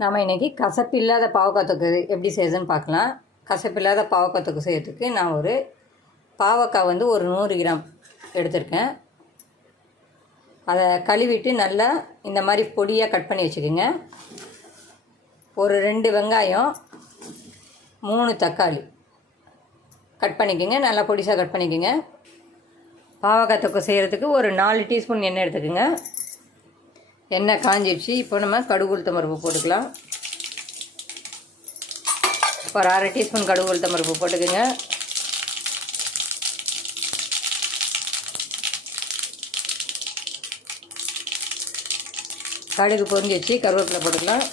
நாம் இன்றைக்கி கசப்பில்லாத பாவக்காய் தொக்கு எப்படி செய்யுதுன்னு பார்க்கலாம். கசப்பில்லாத பாவக்காய் தொக்கு செய்யறதுக்கு நான் ஒரு பாவக்காய் வந்து ஒரு நூறு கிராம் எடுத்திருக்கேன். அதை கழுவிட்டு நல்லா இந்த மாதிரி பொடியாக கட் பண்ணி வச்சுக்கோங்க. ஒரு ரெண்டு வெங்காயம் மூணு தக்காளி கட் பண்ணிக்கோங்க. நல்லா பொடிசாக கட் பண்ணிக்கோங்க. பாவக்காய் தொக்கு செய்கிறதுக்கு ஒரு நாலு டீஸ்பூன் எண்ணெய் எடுத்துக்கோங்க. எண்ணெய் காஞ்சிடுச்சு இப்போ நம்ம கடுகு உளுத்தம்பருப்பு போட்டுக்கலாம். போட்டுக்கலாம் ஒரு அரை டீஸ்பூன் கடுகு உளுத்தம்பருப்பு போட்டுக்கோங்க. கடுகு பொரிஞ்சிச்சு கருவேப்பிலை போட்டுக்கலாம்.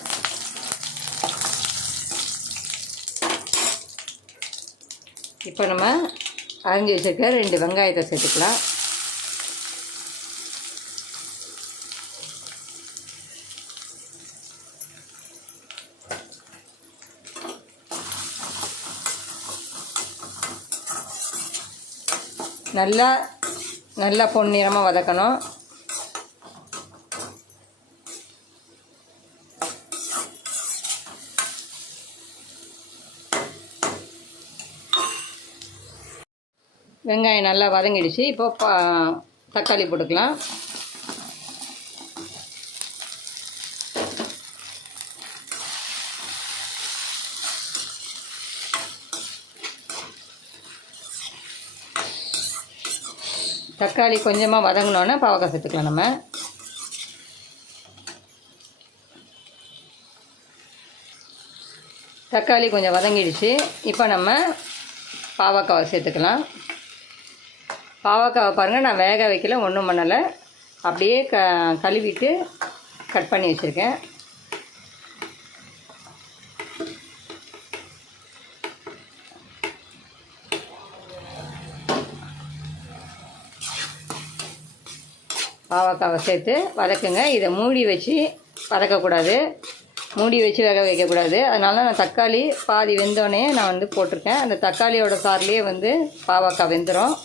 இப்போ நம்ம அரைஞ்சி வச்சுருக்க ரெண்டு வெங்காயத்தை சேர்த்துக்கலாம். நல்லா நல்லா பொன்னிறமாக வதக்கணும். வெங்காயம் நல்லா வதங்கிடுச்சு. இப்போ பா தக்காளி போட்டுக்கலாம். தக்காளி கொஞ்சமாக வதங்கினோன்னே பாவக்காய் சேர்த்துக்கலாம் நம்ம. தக்காளி கொஞ்சம் வதங்கிடுச்சு. இப்போ நம்ம பாவக்காவை சேர்த்துக்கலாம். பாவக்காவை பாருங்கள் நான் வேக வைக்கல ஒன்றும் பண்ணலை. அப்படியே க கழுவிட்டு கட் பண்ணி வச்சுருக்கேன். பாவக்காவை சேர்த்து வதக்குங்க. இதை மூடி வச்சு வதக்கக்கூடாது. மூடி வச்சு வேக வைக்கக்கூடாது. அதனால நான் தக்காளி பாதி வெந்தோடனே நான் வந்து போட்டிருக்கேன். அந்த தக்காளியோட சார்லேயே வந்து பாவக்காய் வெந்துடும்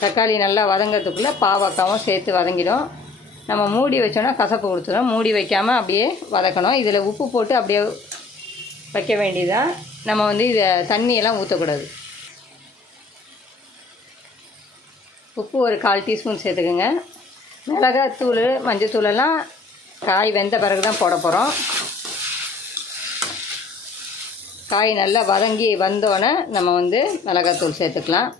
தக்காளி நல்லா வதங்கிறதுக்குள்ளே பாவக்காவும் சேர்த்து வதங்கிடும். நம்ம மூடி வச்சோன்னா கசப்பு கொடுத்துடும் மூடி வைக்காமல் அப்படியே வதக்கணும். இதில் உப்பு போட்டு அப்படியே வைக்க வேண்டியதான் நம்ம வந்து இதை தண்ணியெல்லாம் ஊற்றக்கூடாது உப்பு ஒரு கால் டீஸ்பூன் சேர்த்துக்குங்க. மிளகாத்தூள் மஞ்சத்தூளெல்லாம் காய் வெந்த பிறகு தான் போட போகிறோம் காய் நல்லா வதங்கி வந்தோடனே நம்ம வந்து மிளகாத்தூள் சேர்த்துக்கலாம்.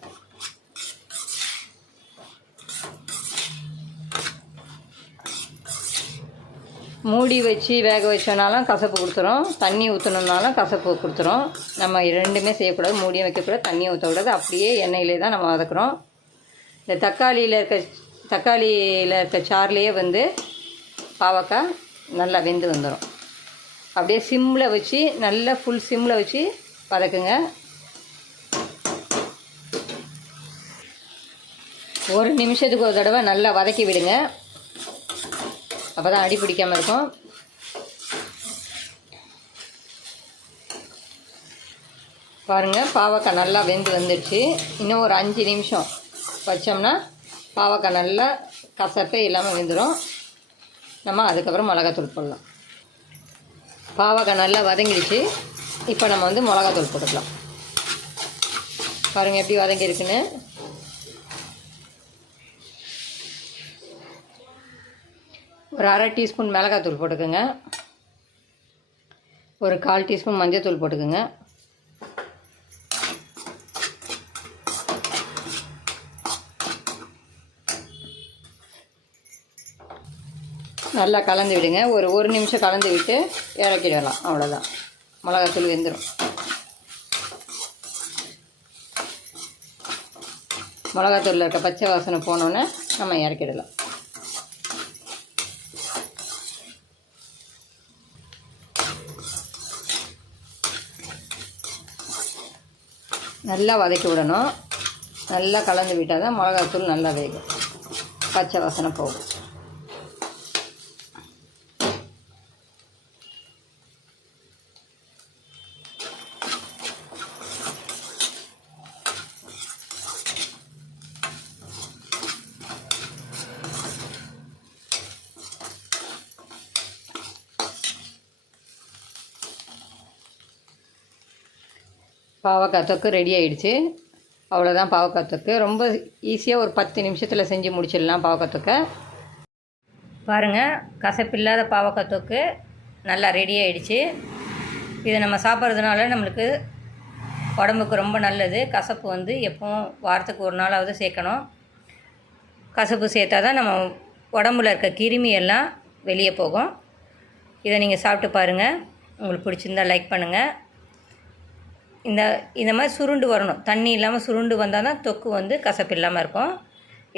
மூடி வச்சு வேக வச்சோனாலும் கசப்பு கொடுத்துரும். தண்ணி ஊற்றணுன்னாலும் கசப்பு கொடுத்துரும். நம்ம ரெண்டுமே செய்யக்கூடாது மூடியும் வைக்கக்கூடாது தண்ணியும் ஊற்றக்கூடாது அப்படியே எண்ணெயிலே தான் நம்ம வதக்குறோம். இந்த தக்காளியில் இருக்க தக்காளியில் இருக்க சார்லேயே வந்து பாவக்காய் நல்லா வெந்து வந்துடும் அப்படியே சிம்மில் வச்சு நல்லா ஃபுல் சிம்மில் வச்சு வதக்குங்க. ஒரு நிமிஷத்துக்கு ஒரு தடவை நல்லா வதக்கி விடுங்க. அப்போ தான் அடி பிடிக்காமல் இருக்கும். பாருங்கள் பாவக்காய் நல்லா வெந்து வந்துடுச்சு இன்னும் ஒரு அஞ்சு நிமிஷம். வச்சோம்னா பாவக்காய் நல்லா கசப்பே இல்லாமல் வெந்துடும் நம்ம அதுக்கப்புறம் மிளகாத்தூள் போடலாம். பாவக்காய் நல்லா வதங்கிடுச்சு. இப்போ நம்ம வந்து மிளகாத்தூள் போட்டுக்கலாம். பாருங்கள் எப்படி வதங்கியிருக்குன்னு. ஒரு அரை டீஸ்பூன் மிளகாத்தூள் போட்டுக்கோங்க. ஒரு கால் டீஸ்பூன் மஞ்சள்தூள் போட்டுக்கோங்க. நல்லா கலந்து விடுங்க. ஒரு ஒரு நிமிஷம் கலந்து விட்டு இறக்கிடலாம். அவ்வளோதான் மிளகாத்தூள் வெந்துடும் மிளகாத்தூளில் இருக்க பச்சை வாசனை போனோன்னே நம்ம இறக்கிடலாம். நல்லா வதக்கி விடணும். நல்லா கலந்து விட்டால் தான் மிளகாத்தூள் நல்லா வேகும். பச்சை வாசனை போகும். பாவக்காய் தொக்கு ரெடி ஆகிடுச்சு அவ்வளோதான் பாவக்காய் தொக்கு ரொம்ப ஈஸியாக ஒரு பத்து நிமிஷத்தில் செஞ்சு முடிச்சிடலாம் பாவக்காய் தொக்கை பாருங்கள் கசப்பில்லாத பாவக்காய் தொக்கு நல்லா ரெடி ஆகிடுச்சு இதை நம்ம சாப்பிட்றதுனால நம்மளுக்கு உடம்புக்கு ரொம்ப நல்லது. கசப்பு வந்து எப்பவும் வாரத்துக்கு ஒரு நாளாவது சேர்க்கணும். கசப்பு சேர்த்தா தான் நம்ம உடம்புல இருக்க கிருமி எல்லாம் வெளியே போகும். இதை நீங்கள் சாப்பிட்டு பாருங்கள் உங்களுக்கு பிடிச்சிருந்தா லைக் பண்ணுங்கள் இந்த இந்த மாதிரி சுருண்டு வரணும். தண்ணி இல்லாமல் சுருண்டு வந்தால் தான் தொக்கு வந்து கசப்பு இல்லாமல் இருக்கும்.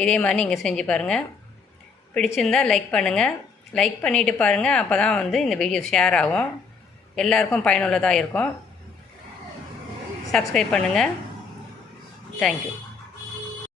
இதே மாதிரி நீங்கள் செஞ்சு பாருங்கள் பிடிச்சிருந்தா லைக் பண்ணுங்கள் லைக் பண்ணிவிட்டு பாருங்கள் அப்போ தான் வந்து இந்த வீடியோ ஷேர் ஆகும். எல்லாருக்கும் பயனுள்ளதாக இருக்கும். சப்ஸ்கிரைப் பண்ணுங்கள் தேங்க்யூ